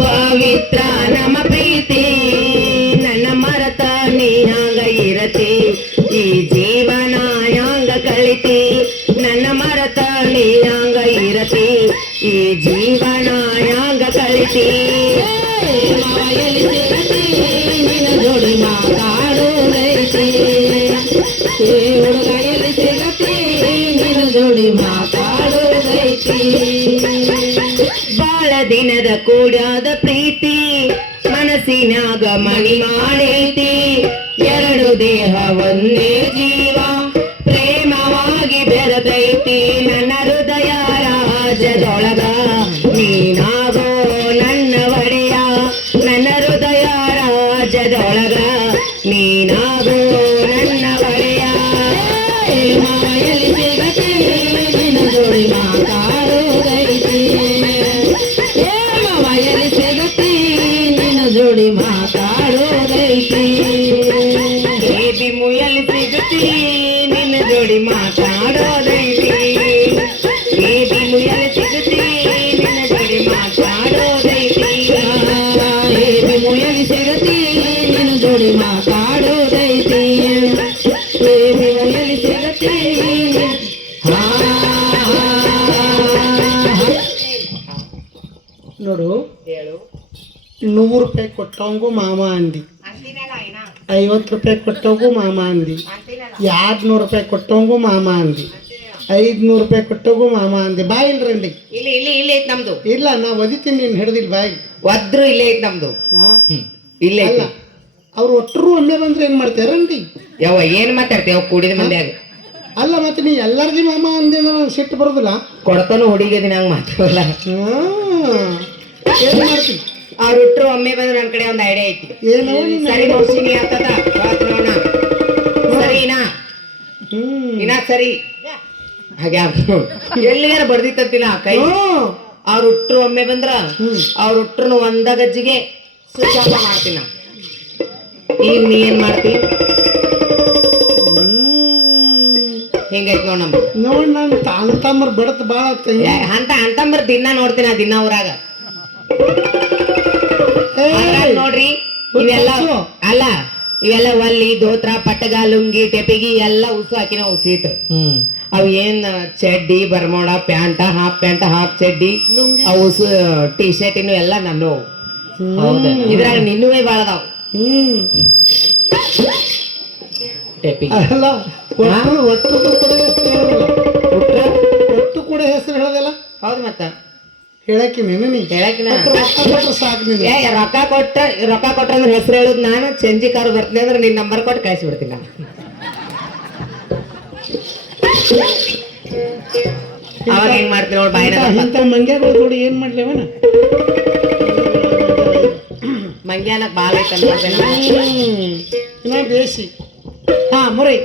ಪವಿತ್ರ ನಮ್ಮ ಪ್ರೀತಿ ನನ್ನ ಮರತ ನೀ ಹಂಗ ಇರತಿ ಈ ಜೀವನ ಹಂಗ ಕಳಿತಿ ನನ್ನ ಮರತ ನೀ ಹಂಗ ಇರತಿ ಈ ಜೀವನ ಹಂಗ ಕಳಿತಿ ಮಾಯಲಿ ಸಿಗತಿ ನಿನ್ನ ಜೋಡಿ ಮಾತಾಡೋದೈತಿ ಹುಡುಗ ಎಲ್ಲಿ ಸಿಗತಿ ನಿನ್ನ ಜೋಡಿ ಮಾತಾಡೋದೈತಿ ಬಾಳ ದಿನದ ಕೂಡ್ಯಾದ ಪ್ರೀತಿ ಮನಸ್ಸಿನಾಗ ಮಣಿ ಮಾಡೈತಿ ಎರಡು ದೇಹ ಒಂದೇ ಜೀವ ಪ್ರೇಮವಾಗಿ ಬೆರೆತೈತಿ ನನ್ನ ಹೃದಯ ರಾಜದೊಳಗ ನೀನಾಗೋ ನನ್ನ ಒಡೆಯ ನನ್ನ ಹೃದಯ ರಾಜದೊಳಗ ನೀನಾಗೋ ನನ್ನ ಒಡೆಯ ಮಾಯಲಿ ಸಿಗತಿ ನಿನ್ನ ಜೋಡಿ ಮಾತಾಡೋದೈತಿ ಮಾಯಲಿ ಸಿಗತಿ ನಿನ್ನ ಜೋಡಿ ಮಾತಾಡೋದೈತಿ ಬೇಬಿ ಮುಯಲಿ ಸಿಗತಿ ನಿನ್ನ ಜೋಡಿ ಮಾತಾಡೋದೈತಿ ಬೇಬಿ ಮುಯಲಿ ಸಿಗತಿ ನಿನ್ನ ಜೋಡಿ ಮಾತಾಡೋದೈತಿ ಬೇಬಿ ಮುಯಲಿ ಸಿಗತಿ ನಿನ್ನ ಜೋಡಿ ಮಾತಾಡೋದೈತಿ ಬೇಬಿ ಮುಯಲಿ ಸಿಗತಿ ನೋಡು, ಹೇಳು 100 ರೂಪಾಯಿ ಕೊಟ್ಟವಂಗೂ ಮಾಮ ಅಂದಿ, 50 ರೂಪಾಯಿ ಕೊಟ್ಟವಗೂ ಮಾಮ ಅಂದಿ, 200 ರೂಪಾಯಿ ಕೊಟ್ಟವಂಗೂ ಮಾಮ ಅಂದಿ, 500 ರೂಪಾಯಿ ಕೊಟ್ಟವಗೂ ಮಾಮ ಅಂದಿ. ಬಾ ಇಲ್ರಂಡಿ, ಇಲ್ಲಿ ಇಲ್ಲಿ ಇಲ್ಲಿ ಐತ್ ನಮ್ದು. ಇಲ್ಲ ನಾ ಒದಿತೀನಿ, ನೀನು ಹಿಡ್ದಿಲ್ಲ ಬಾಯಿ ಒದ್ರು ಇಲ್ಲೇ ಐತ್ ನಮ್ದು. ಇಲ್ಲೇ ಅಲ್ಲ ಅವ್ರು ಒಟ್ಟರು ಒಮ್ಮೆ ಬಂದ್ರೆ ಏನ್ ಮಾಡ್ತಾರಂಡಿ? ಯಾವ ಏನ್ ಮಾತಾಡ್ತೇವ ಕೂಡಿದ ಮಂದ್ಯಾಗ? ಅಲ್ಲ ಮತ್ತೆ ನೀ ಎಲ್ಲಾರ್ದಿ ಮಾಮ ಅಂದೆ ಸಿಟ್ಟು ಬರೋದಿಲ್ಲ? ಕೊಡ್ತಾನು ಹುಡುಗಿ ದಿನ ಹಂಗ ಮಾತಾಡಲ್ಲ. ಏನ್ ಮಾಡ್ತಿ? ಅವ್ರ ಹುಟ್ರು ಒಮ್ಮೆ ಬಂದ್ರೆ ನನ್ನ ಕಡೆ ಒಂದು ಐಡಿಯಾ ಐತಿ. ಏನೋ ಸರಿ ಬಹುಶಿನಿ ಆಗ್ತದ ನೋಡ ಸರಿನಾ? ಇನ್ನ ಸರಿ ಹಾಗೆ ಎಲ್ಲಿಗಾರ ಬರ್ದಿತ್ತಂತಿಲ್ಲ ಕೈ. ಅವ್ರ ಹುಟ್ರು ಒಮ್ಮೆ ಬಂದ್ರ ಅವ್ರ ಹುಟ್ರು ಒಂದ ಗಜ್ಜಿಗೆ ಸ್ವಿಚ್ ಆಫ್ ಮಾಡ್ತೀನ. ಈಗ ನೀ ಏನ್ ಮಾಡ್ತಿ? ಹಿಂಗೈತ್ ನೋಡ್ ನಮ್ದು. ನೋಡ್ ನಾನು ಅಂತಂಬರ್ ಬಿಡತ್ ಬಾಳ ಅಂತಂಬರ್ ದಿನ ನೋಡ್ತೀನಿ, ದಿನ ಊರಾಗ ನೋಡ್ರಿ. ಇವೆಲ್ಲ ಅಲ್ಲ, ಇವೆಲ್ಲ ಒಲ್ಲಿ ದೋತ್ರ ಪಟ್ಟಗ ಲುಂಗಿ ಟೆಪಿಗಿ ಎಲ್ಲ ಉಸು ಹಾಕಿನ ಸೀಟ್. ಅವು ಏನ್ ಚಡ್ಡಿ ಬರ್ಮೋಡ ಪ್ಯಾಂಟ ಹಾಫ್ ಪ್ಯಾಂಟ್ ಹಾಫ್ ಚಡ್ಡಿ ಅವು ಟೀ ಶರ್ಟ್ ಇನ್ನು ಎಲ್ಲ ನಾನು ಹೌದ. ಇದ್ರಾಗ ನಿನ್ನುವೇ ಬಾಳ ಅದಾವ. ಒಟ್ಟು ಕೂಡ ಹೆಸರು ಹೇಳೋದಲ್ಲ. ಹೌದು ಮತ್ತ ಹೇಳಕ್ಕೆ ನೀನು ಹೇಳಕಿನ ಸಾಕು. ರೊಕ್ಕ ಕೊಟ್ಟ ಅಂದ್ರೆ ಹೆಸರು ಹೇಳುದು ನಾನು. ಚಂಜಿ ಕಾರು ಬರ್ತೀನಿ ಅಂದ್ರೆ ನಿನ್ ನಂಬರ್ ಕೊಟ್ಟು ಕಳಿಸ್ಬಿಡ್ತೀನಿ ನಾನು. ಅವಾಗ ಏನ್ ಮಾಡ್ತೀನಿ ನೋಡಿ ಬಾಯಿನ ಇಂಥ ಮಂಗ್ಯಾಗಳು ನೋಡಿ ಏನ್ ಮಾಡ್ಲೇವನ ಮಂಗ್ಯಾನಕ್ ಬಾಳ ಐತೆ ಬೇಸಿ. ಹಾ ಮುರೈ